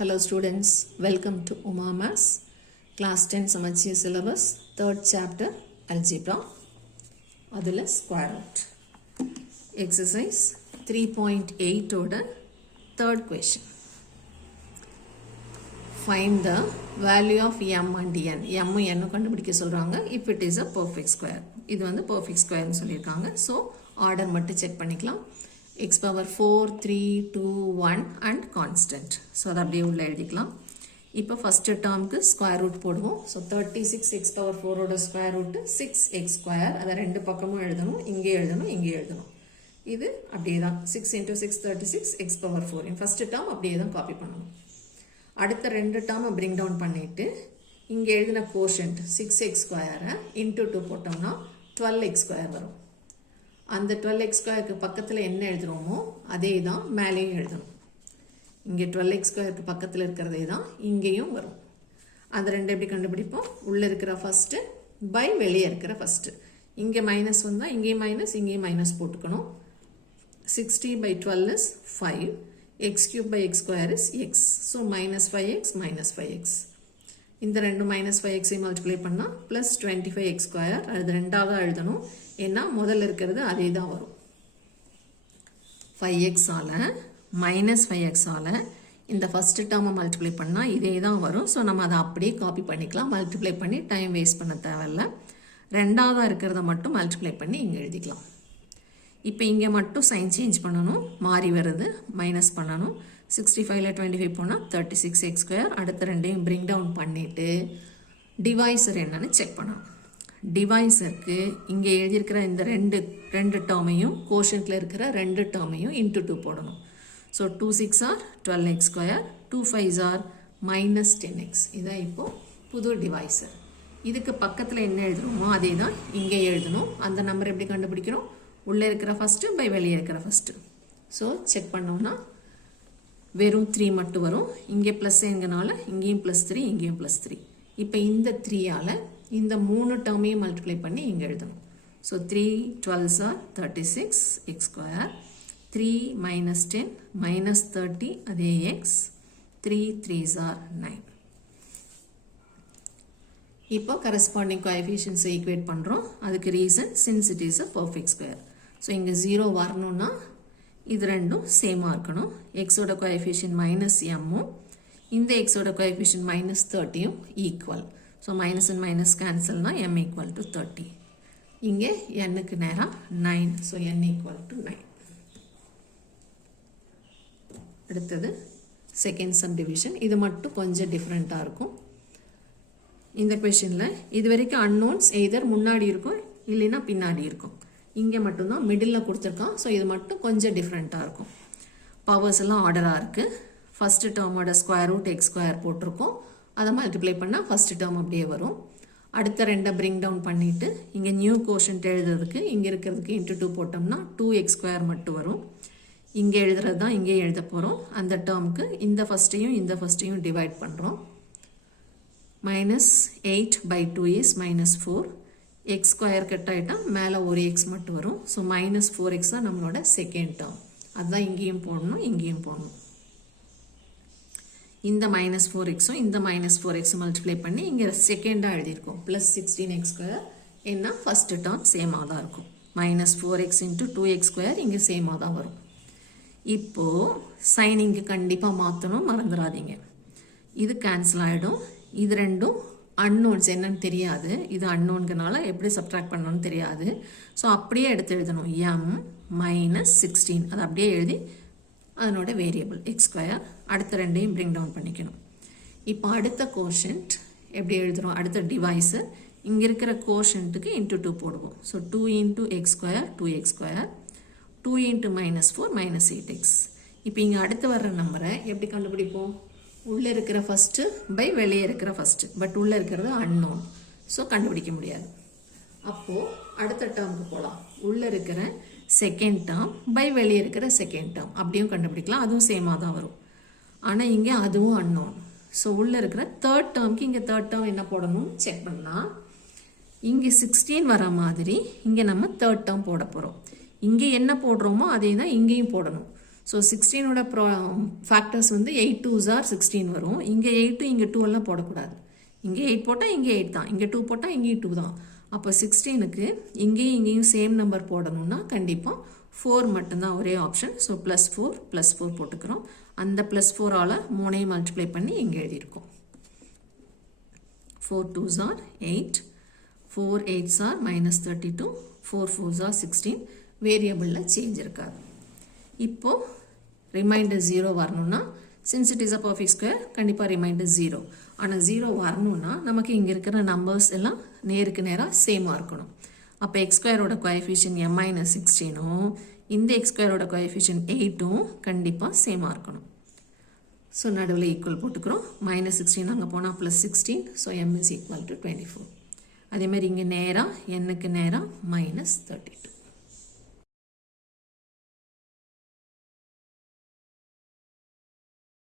Hello students, welcome to Uma Maths, class 10 Samacheer syllabus, 3rd chapter Algebra, adula square root. Exercise 3.8 order, 3rd question. Find the value of m and n. m n கண்டுபிடிக்க சொல்றாங்க if it is a perfect square. இது வந்து perfect square னு சொல்லிருக்காங்க. So order மட்டும் check பண்ணிக்கலாம். x power 4, 3, 2, 1 and constant. So அது அப்படியே உள்ள எழுதிக்கலாம். இப்போ first termக்கு square root போடுவோம். So 36 x power 4 ஓட square root 6x square. அதை ரெண்டு பக்கமும் எழுதணும். இங்கே எழுதணும், இங்கே எழுதணும். இது அப்படியே தான் 6 into 6 36 x power 4. In first term அப்படியே தான் காப்பி பண்ணணும். அடுத்த ரெண்டு term bring down பண்ணிட்டு இங்கே எழுதின quotient 6x square into 2 போட்டோம்னா 12x square வரும். அந்த 12x ஸ்கொயருக்கு பக்கத்தில் என்ன எழுதுறோமோ அதே தான் மேலேயும் எழுதணும். இங்கே 12x ஸ்கொயருக்கு பக்கத்தில் இருக்கிறதே தான் இங்கேயும் வரும். அந்த ரெண்டு எப்படி கண்டுபிடிப்போம்? உள்ளே இருக்கிற ஃபஸ்ட்டு பை வெளியே இருக்கிற ஃபஸ்ட்டு. இங்கே மைனஸ் வந்தால் இங்கேயும் மைனஸ் போட்டுக்கணும். 60 by 12 is 5. x cube by x square is x. So minus 5x minus 5x. இந்த ரெண்டு மைனஸ் 5x மல்டிப்ளை பண்ணால் ப்ளஸ் 25x ஸ்கொயர். அது ரெண்டாவது எழுதணும். ஏன்னா முதல்ல இருக்கிறது அதே தான் வரும். 5x all minus 5x all இந்த ஃபஸ்ட்டு டேர்மை மல்டிப்ளை பண்ணால் இதே தான் வரும். ஸோ நம்ம அதை அப்படியே காப்பி பண்ணிக்கலாம். மல்டிப்ளை பண்ணி டைம் வேஸ்ட் பண்ண தேவையில்ல. ரெண்டாவதாக இருக்கிறத மட்டும் மல்டிப்ளை பண்ணி இங்கே எழுதிக்கலாம். இப்போ இங்கே மட்டும் சைன் சேஞ்ச் பண்ணணும். மாறி வருது, மைனஸ் பண்ணணும். 65ல் 25 போனால் 36x ஸ்கொயர். அடுத்த ரெண்டையும் பிரிங் டவுன் பண்ணிவிட்டு டிவைசர் என்னன்னு செக் பண்ணணும். டிவைசருக்கு இங்கே எழுதியிருக்கிற இந்த ரெண்டு டேர்மையும் கோஷன்ட்டில் இருக்கிற ரெண்டு டேர்மையும் இன்ட்டு 2 போடணும். So 2 6 are 12x square, 2 5 are minus 10x. இதான் இப்போது புது டிவைசர். இதுக்கு பக்கத்தில் என்ன எழுதுகிறோமோ அதே தான் இங்கே எழுதணும். அந்த நம்பர் எப்படி கண்டுபிடிக்கிறோம்? உள்ளே இருக்கிற ஃபஸ்ட்டு பை வெளியே இருக்கிற ஃபஸ்ட்டு. ஸோ செக் பண்ணோம்னா வெறும் 3 மட்டும் வரும். இங்கே ப்ளஸ் எங்கனால இங்கேயும் +3, இங்கேயும் +3. இப்போ இந்த 3ஆல் இந்த மூணு டேர்மையும் மல்டிப்ளை பண்ணி இங்கே எழுதணும். So 3 12s are 36 x square, 3 minus 10 minus 30 அதே x, 3 3s ஆர் 9. இப்போ கரஸ்பாண்டிங் கோஎஃபிஷியன்ட்ஸை ஈக்குவேட் பண்ணுறோம். அதுக்கு reason since it is a perfect square. So இங்கே 0 வரணும்னா இது ரெண்டும் சேமாக இருக்கணும். எக்ஸோட கோஎஃபிஷியன்ட் மைனஸ் எம்மும் இந்த எக்ஸோட கோஎஃபிஷியன்ட் மைனஸ் 30யும் equal. So minus and minus கேன்சல்னா m ஈக்குவல் டு 30. இங்கே nக்கு நேராக 9. So n equal to 9. அடுத்தது செகண்ட் சப்டிவிஷன். இது மட்டும் கொஞ்சம் டிஃப்ரெண்ட்டாக இருக்கும். இந்த கொஷனில் இது வரைக்கும் அன்னோன்ஸ் எய்தர் முன்னாடி இருக்கும் இல்லைன்னா பின்னாடி இருக்கும். இங்கே மட்டும்தான் மிடில் கொடுத்துருக்கான். ஸோ இது மட்டும் கொஞ்சம் டிஃப்ரெண்ட்டாக இருக்கும். பவர்ஸ் எல்லாம் ஆர்டராக இருக்குது. ஃபஸ்ட்டு டேர்மோட ஸ்கொயர் ரூட் எக்ஸ் ஸ்கொயர் போட்டிருக்கோம். அதை மல்டிப்ளை பண்ணால் ஃபஸ்ட்டு டேர்ம் அப்படியே வரும். அடுத்த ரெண்டை பிரிங் டவுன் பண்ணிவிட்டு இங்கே நியூ கோஷன்ட் எழுதுறதுக்கு இங்கே இருக்கிறதுக்கு இன்ட்டு 2 போட்டோம்னா 2x ஸ்கொயர் மட்டும் வரும். இங்கே எழுதுறது தான் இங்கே எழுத போகிறோம். அந்த டேர்முக்கு இந்த ஃபஸ்ட்டையும் டிவைட் பண்ணுறோம். -8 by 2 is -4. X square cut ஆகிட்டால் மேலே ஒரு எக்ஸ் மட்டும் வரும். ஸோ -4x தான் நம்மளோட செகண்ட் டேர்ம். அதுதான் இங்கேயும் போடணும், இங்கேயும் போடணும். இந்த -4xும் இந்த -4xும் மல்டிப்ளை பண்ணி இங்கே செகண்டாக எழுதியிருக்கோம். Plus 16x square. ஏன்னா ஃபஸ்ட்டு டேர்ம் சேமாக தான் இருக்கும். -4x into 2x ஸ்கொயர் இங்கே சேமாக தான் வரும். இப்போது சைன் இங்கே கண்டிப்பாக மாற்றணும், மறந்துடாதீங்க. இது கேன்சல் ஆகிடும். இது ரெண்டும் அன்னோன்ஸ் என்னன்னு தெரியாது. இது அன்னோன்கனால எப்படி சப்ட்ராக்ட் பண்ணணும்னு தெரியாது. ஸோ அப்படியே எடுத்து எழுதணும். m -16 அதை அப்படியே எழுதி அதனோட வேரியபிள் எக்ஸ் ஸ்கொயர். அடுத்த ரெண்டையும் பிரிங் டவுன் பண்ணிக்கணும். இப்போ அடுத்த கோஷன்ட் எப்படி எழுதுகிறோம்? அடுத்த டிவைஸு இங்கே இருக்கிற கோஷன்ட்டுக்கு இன்ட்டு 2 போடுவோம். So 2 into x square 2x square, 2 into -4 -8x. இப்போ இங்கே அடுத்து வர்ற நம்பரை எப்படி கண்டுபிடிப்போம்? உள்ளே இருக்கிற ஃபஸ்ட்டு பை வெளியே இருக்கிற ஃபஸ்ட்டு. பட் உள்ளே இருக்கிறது அன்னோன். ஸோ கண்டுபிடிக்க முடியாது. அப்போது அடுத்த டேர்முக்கு போகலாம். உள்ளே இருக்கிற செகண்ட் டேர்ம் பை வெளியே இருக்கிற செகண்ட் டேர்ம் அப்படியும் கண்டுபிடிக்கலாம். அதுவும் சேமாக தான் வரும். ஆனால் இங்கே அதுவும் அன்னோன். ஸோ உள்ளே இருக்கிற தேர்ட் டேர்முக்கு இங்கே தேர்ட் டேர்ம் என்ன போடணும்னு செக் பண்ணால் இங்கே 16 வர மாதிரி இங்கே நம்ம தேர்ட் டேர்ம் போட போகிறோம். இங்கே என்ன போடுறோமோ அதே தான் இங்கேயும் போடணும். ஸோ 16ஓட ஃபேக்டர்ஸ் வந்து 8 2s are 16 வரும். இங்கே 8 இங்கே 2 எல்லாம் போடக்கூடாது. இங்கே 8 போட்டால் இங்கே 8 தான், இங்கே 2 போட்டால் இங்கேயும் 2 தான். அப்போ 16க்கு இங்கேயும் சேம் நம்பர் போடணும்னா கண்டிப்பாக 4 மட்டும்தான் ஒரே ஆப்ஷன். ஸோ +4 போட்டுக்கிறோம். அந்த +4ஆல் 3ஐயும் மல்டிப்ளை பண்ணி இங்கே எழுதியிருக்கோம். 4 2s are 8, 4 8s are -32, 4 4s are 16. வேரியபிளில் change இருக்காது. இப்போ ரிமைண்டர் 0 வரணும்னா since it is a perfect square கண்டிப்பாக ரிமைண்டர் 0. ஆனால் 0 வரணும்னா நமக்கு இங்கே இருக்கிற நம்பர்ஸ் எல்லாம் நேருக்கு நேராக சேமாக இருக்கணும். அப்போ x2ஓட கோஎஃபிஷியன்ட் m-16ம் இந்த x2ஓட கோஎஃபிஷியன்ட் 8ம் கண்டிப்பாக சேமாக இருக்கணும். ஸோ நடுவில் ஈக்குவல் போட்டுக்கிறோம். -16 அங்கே போனால் +16. So m is equal to 24. அதேமாதிரி இங்கே நேராக nக்கு நேராக -32.